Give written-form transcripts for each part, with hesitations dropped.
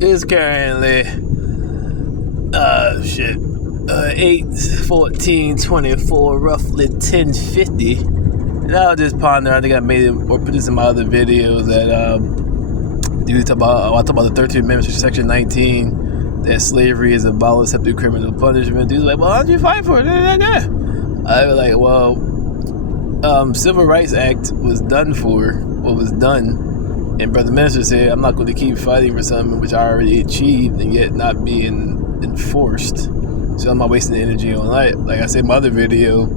It's currently 8:14:24, roughly 10:50. And I was just pondering. I think I made it or put this in my other videos that dude talk about the 13th Amendment, Section 19, that slavery is abolished except through criminal punishment. Dude's like, well, how did you fight for it? I was like, well, Civil Rights Act was done for what was done. And Brother Minister said, I'm not going to keep fighting for something which I already achieved and yet not being enforced. So I'm not wasting the energy on that. Like I said in my other video,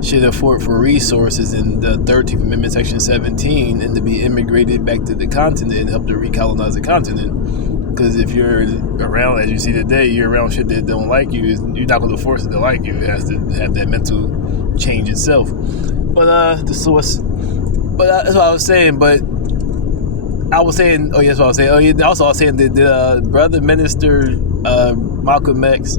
should have fought for resources in the 13th Amendment, Section 17, and to be immigrated back to the continent and help to recolonize the continent. Because if you're around, as you see today, you're around shit that don't like you, you're not going to force it to like you. It has to have that mental change itself. But the source, but that's what I was saying. But I was saying, oh, yes, what I was saying. Oh, yeah, also I was saying that the Brother Minister Malcolm X,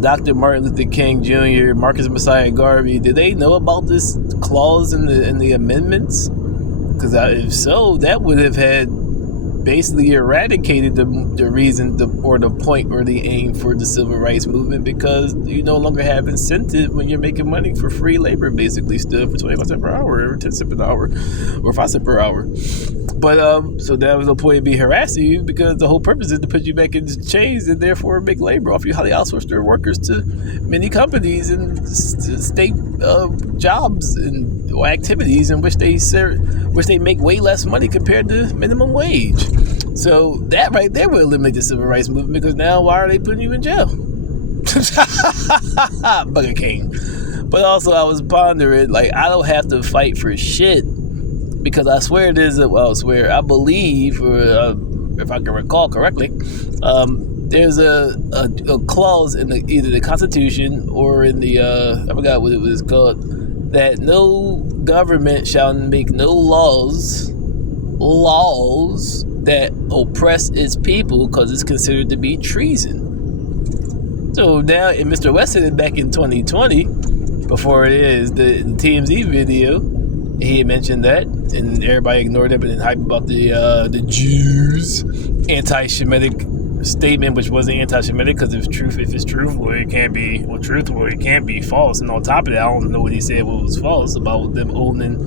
Dr. Martin Luther King Jr., Marcus Messiah Garvey, did they know about this clause in the amendments? Because if so, that would have had basically eradicated the reason or the point or the aim for the civil rights movement, because you no longer have incentive when you're making money for free labor, basically, still for 25 cents per hour or 10 cents per hour or 5 cents per hour. But so there was no point in be harassing you, because the whole purpose is to put you back in chains and therefore make labor off you. How they outsource their workers to many companies and state jobs and or activities in which they make way less money compared to minimum wage. So that right there will eliminate the civil rights movement, because now why are they putting you in jail? Burger King. But also I was pondering, like, I don't have to fight for shit, because I swear I believe, or if I can recall correctly, there's a clause in either the Constitution or in the I forgot what it was called, that no government shall make no laws that oppress its people, because it's considered to be treason. So now, and Mr. West said it back in 2020, before it is the TMZ video, he had mentioned that, and everybody ignored it, but then hype about the Jews anti-Semitic statement, which wasn't anti-Semitic, because if it's truthful, it can't be truthful. It can't be false. And on top of that, I don't know what he said what was false about them owning.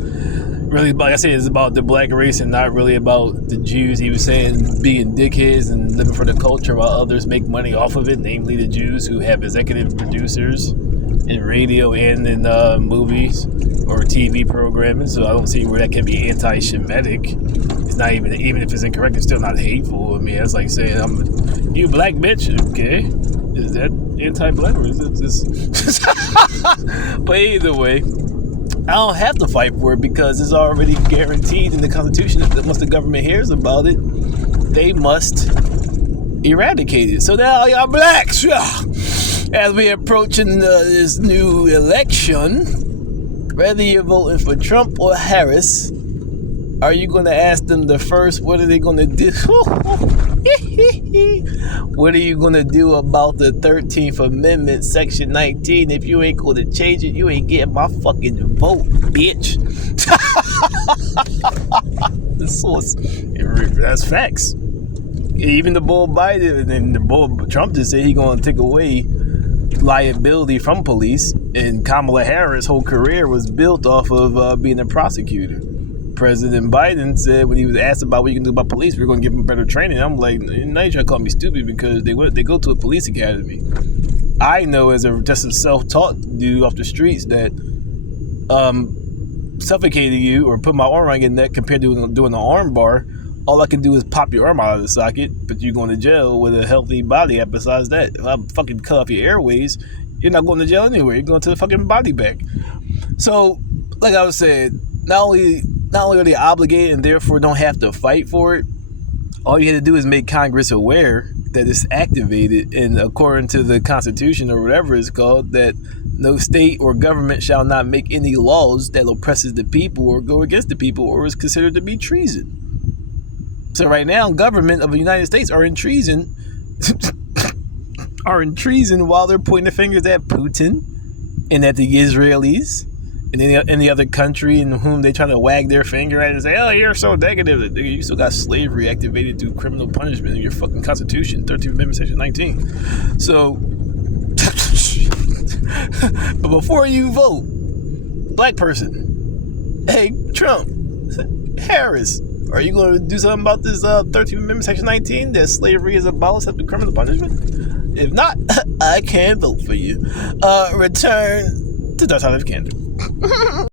Really, like I said, it's about the black race and not really about the Jews. He was saying being dickheads and living for the culture while others make money off of it, namely the Jews, who have executive producers in radio and in movies or TV programming. So I don't see where that can be anti-Semitic. It's not even if it's incorrect, it's still not hateful. I mean, that's like saying, you black bitch, okay? Is that anti-black, or is it just... But either way, I don't have to fight for it, because it's already guaranteed in the Constitution that once the government hears about it, they must eradicate it. So now y'all blacks, as we approaching this new election, whether you're voting for Trump or Harris, are you going to ask them the first, what are they going to do? What are you going to do about the 13th Amendment, Section 19? If you ain't going to change it, you ain't getting my fucking vote, bitch. The source. That's facts. Even the bull Biden and the bull Trump just said he going to take away liability from police, and Kamala Harris' whole career was built off of being a prosecutor. President Biden said, when he was asked about what you can do about police, we're going to give them better training. I'm like, now you're trying to call me stupid, because they go to a police academy. I know as just a self-taught dude off the streets that suffocating you or put my arm around your neck compared to doing an arm bar, all I can do is pop your arm out of the socket, but you're going to jail with a healthy body. And besides that, if I fucking cut off your airways, you're not going to jail anywhere. You're going to the fucking body bag. So, like I was saying, not only are they obligated and therefore don't have to fight for it, all you had to do is make Congress aware that it's activated, and according to the Constitution or whatever it's called, that no state or government shall not make any laws that oppresses the people or go against the people or is considered to be treason. So right now, government of the United States are in treason while they're pointing the fingers at Putin and at the Israelis in any other country in whom they try to wag their finger at and say, oh, you're so negative. You still got slavery activated through criminal punishment in your fucking Constitution, 13th Amendment, Section 19. So, but before you vote, black person, hey, Trump, Harris, are you going to do something about this 13th Amendment, Section 19, that slavery is abolished after criminal punishment? If not, I can't vote for you. Return to Dark Side of Candor.